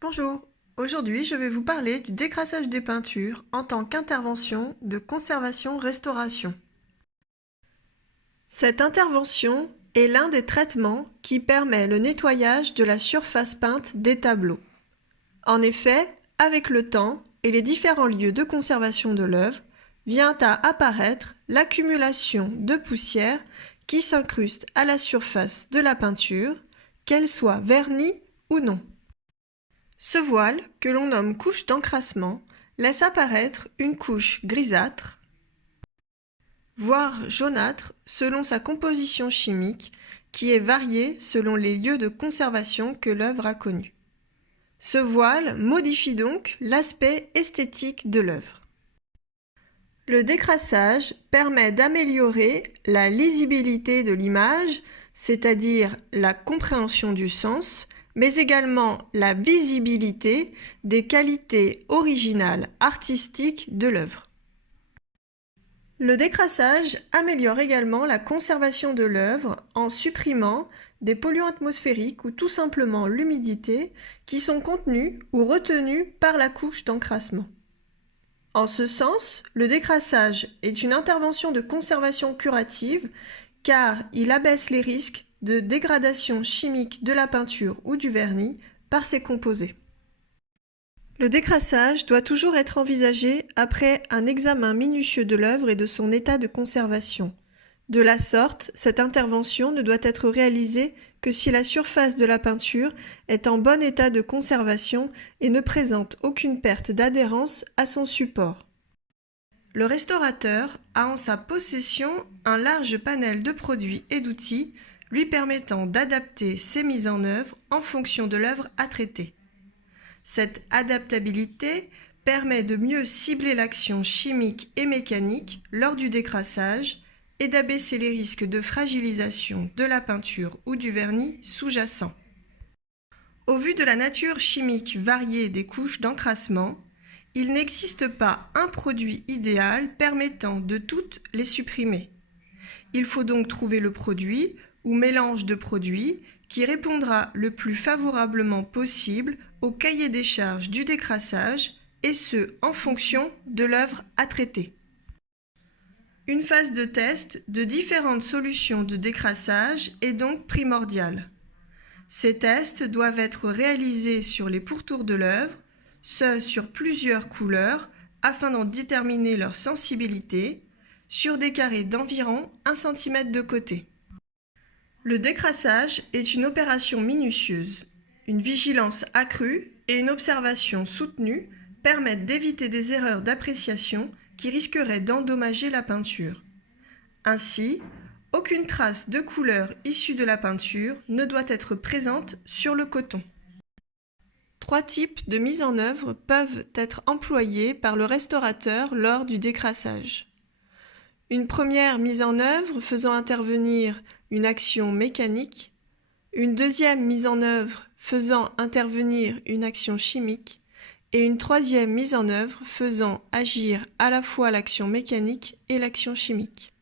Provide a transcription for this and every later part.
Bonjour, aujourd'hui je vais vous parler du décrassage des peintures en tant qu'intervention de conservation-restauration. Cette intervention est l'un des traitements qui permet le nettoyage de la surface peinte des tableaux. En effet, avec le temps et les différents lieux de conservation de l'œuvre, vient à apparaître l'accumulation de poussière qui s'incruste à la surface de la peinture, qu'elle soit vernie ou non. Ce voile, que l'on nomme couche d'encrassement, laisse apparaître une couche grisâtre, voire jaunâtre selon sa composition chimique, qui est variée selon les lieux de conservation que l'œuvre a connus. Ce voile modifie donc l'aspect esthétique de l'œuvre. Le décrassage permet d'améliorer la lisibilité de l'image, c'est-à-dire la compréhension du sens, mais également la visibilité des qualités originales artistiques de l'œuvre. Le décrassage améliore également la conservation de l'œuvre en supprimant des polluants atmosphériques ou tout simplement l'humidité qui sont contenus ou retenus par la couche d'encrassement. En ce sens, le décrassage est une intervention de conservation curative car il abaisse les risques de dégradation chimique de la peinture ou du vernis par ses composés. Le décrassage doit toujours être envisagé après un examen minutieux de l'œuvre et de son état de conservation. De la sorte, cette intervention ne doit être réalisée que si la surface de la peinture est en bon état de conservation et ne présente aucune perte d'adhérence à son support. Le restaurateur a en sa possession un large panel de produits et d'outils lui permettant d'adapter ses mises en œuvre en fonction de l'œuvre à traiter. Cette adaptabilité permet de mieux cibler l'action chimique et mécanique lors du décrassage et d'abaisser les risques de fragilisation de la peinture ou du vernis sous-jacent. Au vu de la nature chimique variée des couches d'encrassement, il n'existe pas un produit idéal permettant de toutes les supprimer. Il faut donc trouver le produit ou mélange de produits qui répondra le plus favorablement possible au cahier des charges du décrassage et ce, en fonction de l'œuvre à traiter. Une phase de test de différentes solutions de décrassage est donc primordiale. Ces tests doivent être réalisés sur les pourtours de l'œuvre, ce sur plusieurs couleurs afin d'en déterminer leur sensibilité, sur des carrés d'environ 1 cm de côté. Le décrassage est une opération minutieuse. Une vigilance accrue et une observation soutenue permettent d'éviter des erreurs d'appréciation qui risqueraient d'endommager la peinture. Ainsi, aucune trace de couleur issue de la peinture ne doit être présente sur le coton. 3 types de mise en œuvre peuvent être employés par le restaurateur lors du décrassage. Une première mise en œuvre faisant intervenir une action mécanique, une deuxième mise en œuvre faisant intervenir une action chimique et une troisième mise en œuvre faisant agir à la fois l'action mécanique et l'action chimique.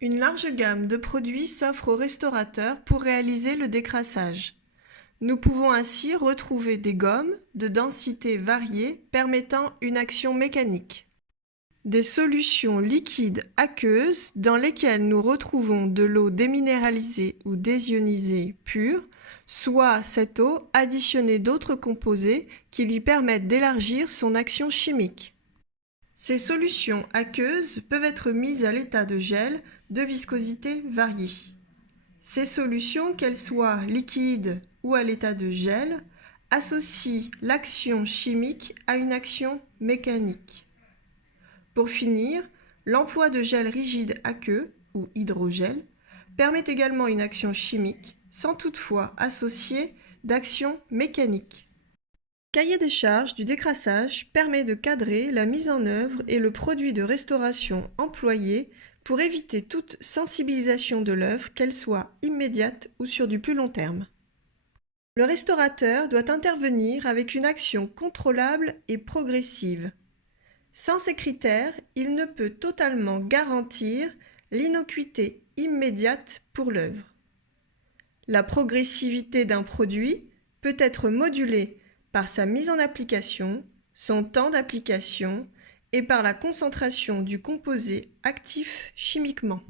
Une large gamme de produits s'offre aux restaurateurs pour réaliser le décrassage. Nous pouvons ainsi retrouver des gommes de densité variée permettant une action mécanique. Des solutions liquides aqueuses dans lesquelles nous retrouvons de l'eau déminéralisée ou désionisée pure, soit cette eau additionnée d'autres composés qui lui permettent d'élargir son action chimique. Ces solutions aqueuses peuvent être mises à l'état de gel de viscosité variée. Ces solutions, qu'elles soient liquides ou à l'état de gel, associent l'action chimique à une action mécanique. Pour finir, l'emploi de gel rigide aqueux ou hydrogel permet également une action chimique sans toutefois associer d'action mécanique. Le cahier des charges du décrassage permet de cadrer la mise en œuvre et le produit de restauration employé pour éviter toute sensibilisation de l'œuvre, qu'elle soit immédiate ou sur du plus long terme. Le restaurateur doit intervenir avec une action contrôlable et progressive. Sans ces critères, il ne peut totalement garantir l'innocuité immédiate pour l'œuvre. La progressivité d'un produit peut être modulée par sa mise en application, son temps d'application et par la concentration du composé actif chimiquement.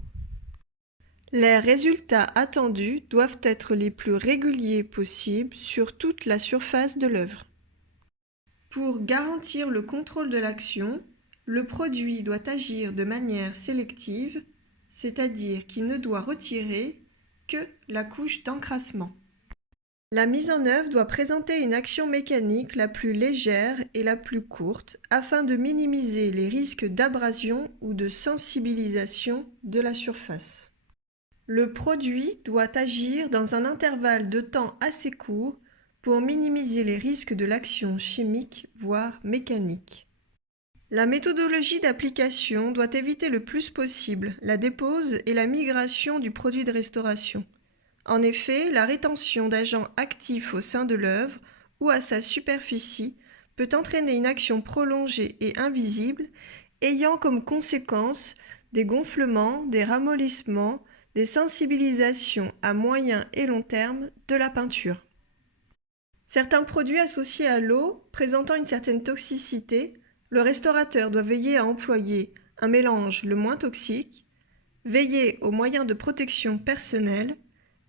Les résultats attendus doivent être les plus réguliers possibles sur toute la surface de l'œuvre. Pour garantir le contrôle de l'action, le produit doit agir de manière sélective, c'est-à-dire qu'il ne doit retirer que la couche d'encrassement. La mise en œuvre doit présenter une action mécanique la plus légère et la plus courte afin de minimiser les risques d'abrasion ou de sensibilisation de la surface. Le produit doit agir dans un intervalle de temps assez court pour minimiser les risques de l'action chimique, voire mécanique. La méthodologie d'application doit éviter le plus possible la dépose et la migration du produit de restauration. En effet, la rétention d'agents actifs au sein de l'œuvre ou à sa superficie peut entraîner une action prolongée et invisible, ayant comme conséquence des gonflements, des ramollissements, des sensibilisations à moyen et long terme de la peinture. Certains produits associés à l'eau présentant une certaine toxicité, le restaurateur doit veiller à employer un mélange le moins toxique, veiller aux moyens de protection personnelle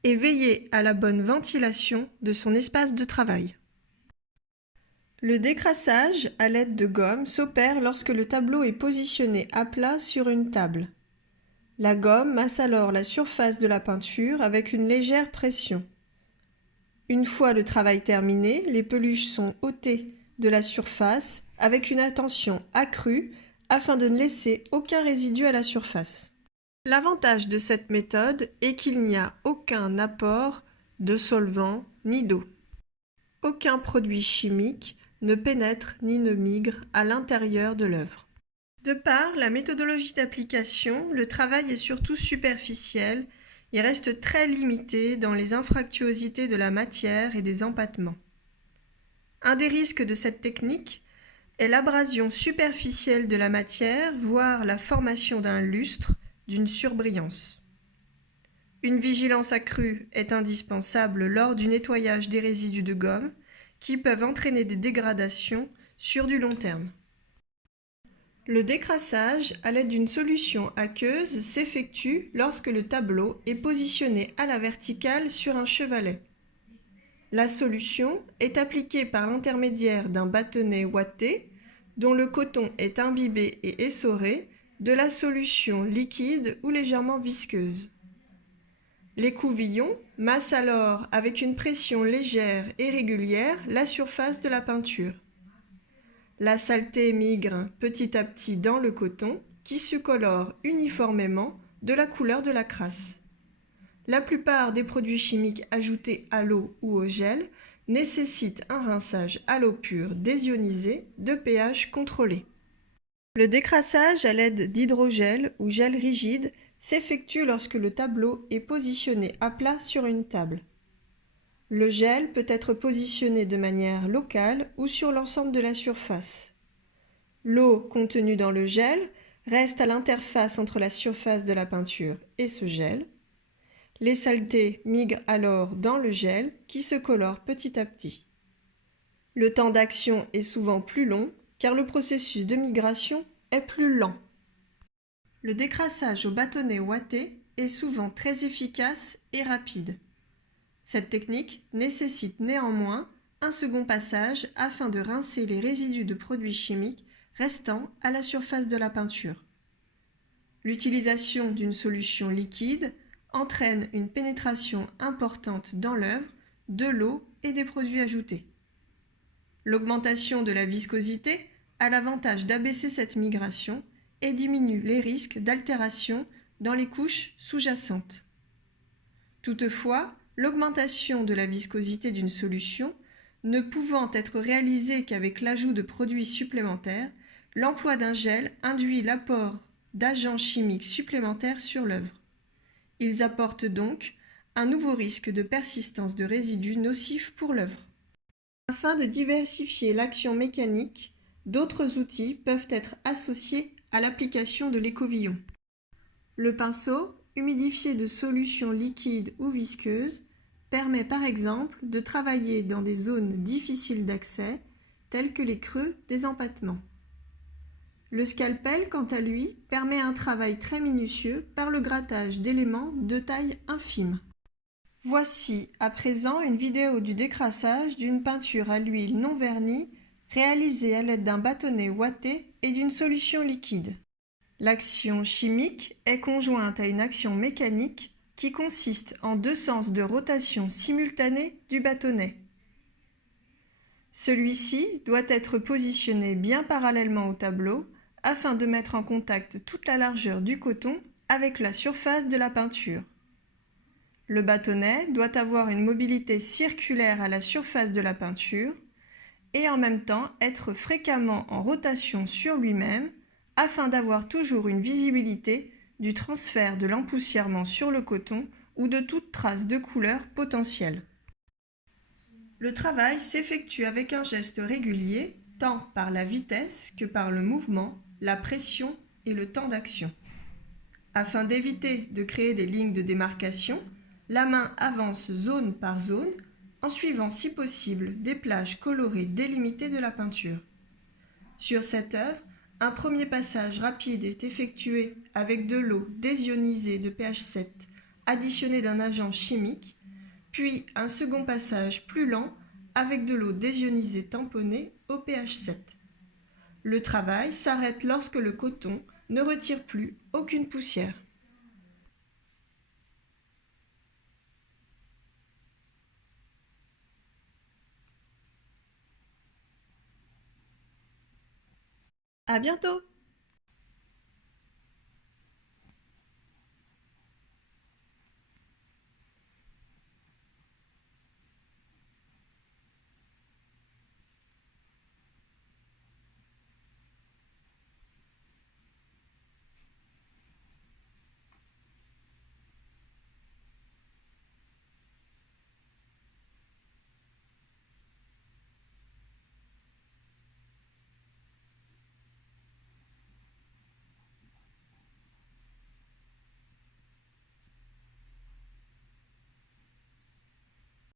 et veiller à la bonne ventilation de son espace de travail. Le décrassage à l'aide de gomme s'opère lorsque le tableau est positionné à plat sur une table. La gomme masse alors la surface de la peinture avec une légère pression. Une fois le travail terminé, les peluches sont ôtées de la surface avec une attention accrue afin de ne laisser aucun résidu à la surface. L'avantage de cette méthode est qu'il n'y a aucun apport de solvant ni d'eau. Aucun produit chimique ne pénètre ni ne migre à l'intérieur de l'œuvre. De par la méthodologie d'application, le travail est surtout superficiel et reste très limité dans les anfractuosités de la matière et des empattements. Un des risques de cette technique est l'abrasion superficielle de la matière, voire la formation d'un lustre, d'une surbrillance. Une vigilance accrue est indispensable lors du nettoyage des résidus de gomme qui peuvent entraîner des dégradations sur du long terme. Le décrassage à l'aide d'une solution aqueuse s'effectue lorsque le tableau est positionné à la verticale sur un chevalet. La solution est appliquée par l'intermédiaire d'un bâtonnet ouaté dont le coton est imbibé et essoré de la solution liquide ou légèrement visqueuse. Les couvillons massent alors avec une pression légère et régulière la surface de la peinture. La saleté migre petit à petit dans le coton qui se colore uniformément de la couleur de la crasse. La plupart des produits chimiques ajoutés à l'eau ou au gel nécessitent un rinçage à l'eau pure désionisée de pH contrôlé. Le décrassage à l'aide d'hydrogel ou gel rigide s'effectue lorsque le tableau est positionné à plat sur une table. Le gel peut être positionné de manière locale ou sur l'ensemble de la surface. L'eau contenue dans le gel reste à l'interface entre la surface de la peinture et ce gel. Les saletés migrent alors dans le gel qui se colore petit à petit. Le temps d'action est souvent plus long car le processus de migration est plus lent. Le décrassage au bâtonnet ouaté est souvent très efficace et rapide. Cette technique nécessite néanmoins un second passage afin de rincer les résidus de produits chimiques restant à la surface de la peinture. L'utilisation d'une solution liquide entraîne une pénétration importante dans l'œuvre de l'eau et des produits ajoutés. L'augmentation de la viscosité a l'avantage d'abaisser cette migration et diminue les risques d'altération dans les couches sous-jacentes. Toutefois, l'augmentation de la viscosité d'une solution ne pouvant être réalisée qu'avec l'ajout de produits supplémentaires, l'emploi d'un gel induit l'apport d'agents chimiques supplémentaires sur l'œuvre. Ils apportent donc un nouveau risque de persistance de résidus nocifs pour l'œuvre. Afin de diversifier l'action mécanique, d'autres outils peuvent être associés à l'application de l'écouvillon. Le pinceau, humidifié de solutions liquides ou visqueuses, permet par exemple de travailler dans des zones difficiles d'accès, telles que les creux des empattements. Le scalpel, quant à lui, permet un travail très minutieux par le grattage d'éléments de taille infime. Voici à présent une vidéo du décrassage d'une peinture à l'huile non vernie réalisée à l'aide d'un bâtonnet ouaté et d'une solution liquide. L'action chimique est conjointe à une action mécanique qui consiste en 2 sens de rotation simultanée du bâtonnet. Celui-ci doit être positionné bien parallèlement au tableau afin de mettre en contact toute la largeur du coton avec la surface de la peinture. Le bâtonnet doit avoir une mobilité circulaire à la surface de la peinture et en même temps être fréquemment en rotation sur lui-même afin d'avoir toujours une visibilité du transfert de l'empoussièrement sur le coton ou de toute trace de couleur potentielle. Le travail s'effectue avec un geste régulier, tant par la vitesse que par le mouvement, la pression et le temps d'action. Afin d'éviter de créer des lignes de démarcation, la main avance zone par zone en suivant si possible des plages colorées délimitées de la peinture. Sur cette œuvre, un premier passage rapide est effectué avec de l'eau désionisée de pH 7 additionnée d'un agent chimique, puis un second passage plus lent avec de l'eau désionisée tamponnée au pH 7. Le travail s'arrête lorsque le coton ne retire plus aucune poussière. À bientôt!